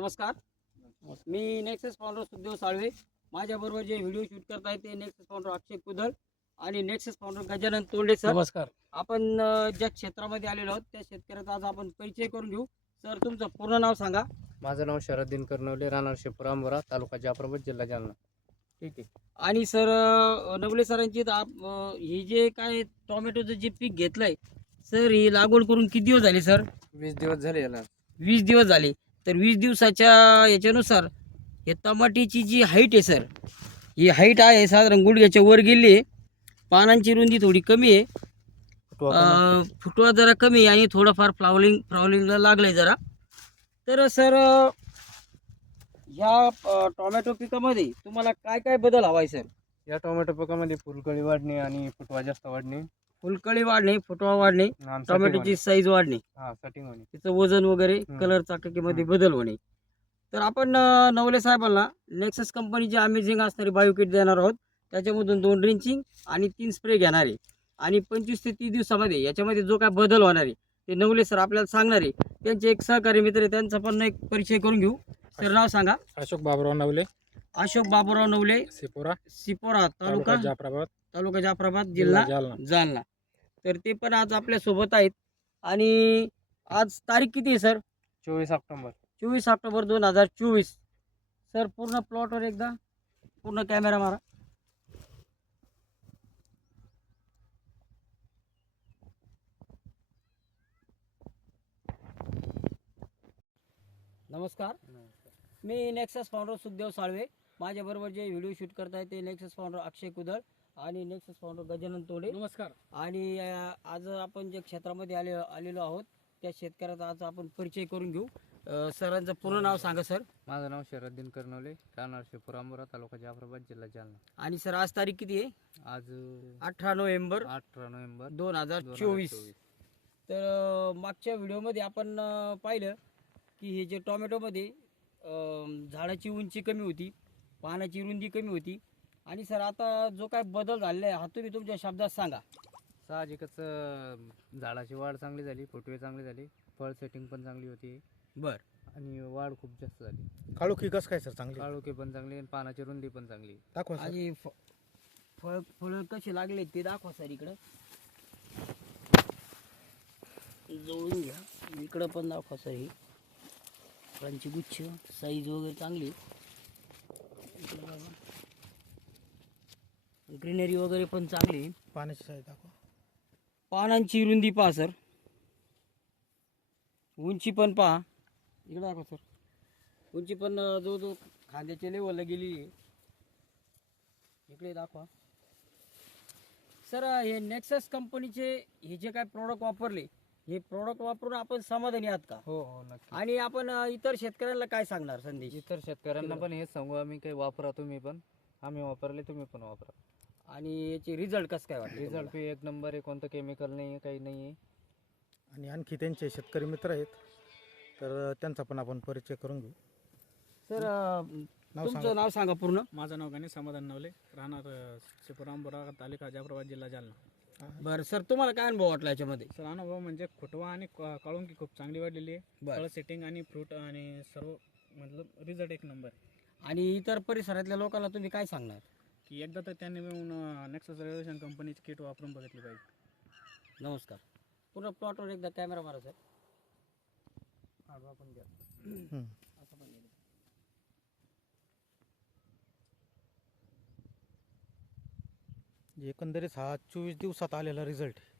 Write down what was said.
नमस्कार मी Nexus founder Sukhdev Salve माझ्याबरोबर जे व्हिडिओ शूट करत आहेत ते नेक्सेस फाउंडर अक्षय कुदळ आणि Nexus founder Gajanan Tonde sir नमस्कार आपण ज्या क्षेत्रामध्ये आलेलो आहोत त्या शेतकऱ्याचा आज आपण परिचय करून घेऊ सर तुमचं पूर्ण नाव सांगा माझं नाव शरद दिन राहणार शेपुरामबरा तालुका जाफराबाद जिल्हा जालना ठीक आहे आणि सर नवले सरांची हे जे काय टोमॅटोचं जे पीक घेतलंय सर ही लागवड करून किती दिवस झाले सर वीस दिवस झाले याला वीस दिवस झाले तर वीस दिवसाच्या याच्यानुसार हे टमाटीची जी हाईट आहे सर ही हाईट आहे साधारण गुडघ्याच्या वर गेली पानांची रुंदी थोडी कमी आहे फुटवा जरा कमी आहे आणि थोडंफार फ्लावलिंग फ्लावलिंगला लागलंय जरा तर सर ह्या टोमॅटो पिकामध्ये तुम्हाला काय काय बदल हवाय सर या टोमॅटो पिकामध्ये फुलकळी वाढणे आणि फुटवा जास्त वाढणे फुलकळी वाढणे फुटवा वाढणे टोमॅटोची साईज वाढणे त्याचं तिचं वजन वगैरे कलर चाककीमध्ये बदल होणे तर आपण नवले साहेबांना नेक्सस कंपनीची अमेझिंग असणारी बायो किट देणार आहोत त्याच्यामधून दोन ड्रिंचिंग आणि तीन स्प्रे घेणार आहे आणि पंचवीस ते तीस दिवसामध्ये याच्यामध्ये जो काय बदल होणार आहे ते नवले सर आपल्याला सांगणार आहे त्यांचे एक सहकारी मित्र आहे त्यांचा पण एक परिचय करून घेऊ सर नाव सांगा अशोक बाबुराव नवले अशोक बाबूराव नवले सिपोरा सिपोरा तालुका तालुका जाफराबाद तालुका जाफराबाद जिल्हा जालना तर ते पण आज आपल्या सोबत आहेत आणि आज तारीख किती आहे सर चोवीस ऑक्टोबर चोवीस ऑक्टोबर दोन हजार चोवीस सर पूर्ण प्लॉटवर एकदा पूर्ण कॅमेरा मारा नमस्कार मी नेक्सस फाउंडर सुखदेव साळवे माझ्याबरोबर जे व्हिडिओ शूट करताय ते नेक्सस फाउंडर अक्षय कुदळ आणि नेक्सस फाउंडर गजानन तोडे नमस्कार आणि आज आपण ज्या क्षेत्रामध्ये आले आलेलो आहोत त्या शेतकऱ्याचा आज आपण परिचय करून घेऊ सरांचं पूर्ण नाव सांगा सर माझं नाव शरद दिन नवले राहणार शेपूर अंबोरा तालुका जाफराबाद जिल्हा जालना आणि सर आज तारीख किती आहे आज अठरा नोव्हेंबर अठरा नोव्हेंबर दोन हजार चोवीस तर मागच्या व्हिडिओमध्ये आपण पाहिलं की हे जे टोमॅटोमध्ये झाडाची उंची कमी होती पानाची रुंदी कमी होती आणि सर आता जो काय बदल झालेला आहे हा तुम्ही तुमच्या शब्दात सांगा साहजिकच झाडाची वाढ चांगली झाली फुटवे चांगले झाले फळ सेटिंग पण चांगली होती बर आणि वाढ खूप जास्त झाली काळोखी कस काय सर चांगली काळोखी पण चांगली आणि पानाची रुंदी पण चांगली दाखवा आणि फळ फळ फळं कशी लागले ते दाखवा सर इकडं जवळून घ्या इकडं पण दाखवा सर ही फळांची गुच्छ साईज वगैरे चांगली ग्रीनरी वगैरे पण चांगली पाण्याची साईज दाखवा पानांची रुंदी पहा सर उंची पण पहा इकडे दाखवा सर उंची पण जो जो खांद्याचे लेवलला गेली इकडे दाखवा सर हे नेक्सस कंपनीचे हे जे काय प्रॉडक्ट वापरले हे प्रॉडक्ट वापरून आपण समाधानी आहात का हो हो नक्की आणि आपण इतर शेतकऱ्यांना काय सांगणार संदेश इतर शेतकऱ्यांना पण हे सांगू आम्ही काही वापरा तुम्ही पण आम्ही वापरले तुम्ही पण वापरा आणि याचे रिझल्ट कसं काय वाटतं रिझल्ट एक नंबर आहे कोणतं केमिकल नाही आहे काही नाही आहे आणि आणखी त्यांचे शेतकरी मित्र आहेत तर त्यांचा पण आपण परिचय करून घेऊ सर तुमचं नाव सांगा पूर्ण माझं नाव गणेश समाधान नवले राहणार अ, शिवराम तालुका जाफराबाद जिल्हा जालना बरं सर तुम्हाला काय अनुभव वाटला याच्यामध्ये सर अनुभव म्हणजे खुटवा आणि क- की खूप चांगली वाढलेली आहे बरं. सेटिंग आणि फ्रूट आणि सर्व मतलब रिझल्ट एक नंबर आणि इतर परिसरातल्या लोकांना तुम्ही काय सांगणार की एकदा तर त्यांनी मिळून नेक्सस रेव्होल्युशन कंपनीची किट वापरून बघितली पाहिजे नमस्कार पूर्ण प्लॉटवर एकदा कॅमेरा मारा सर असं पण एकंदरीत हा चोवीस दिवसात आलेला रिझल्ट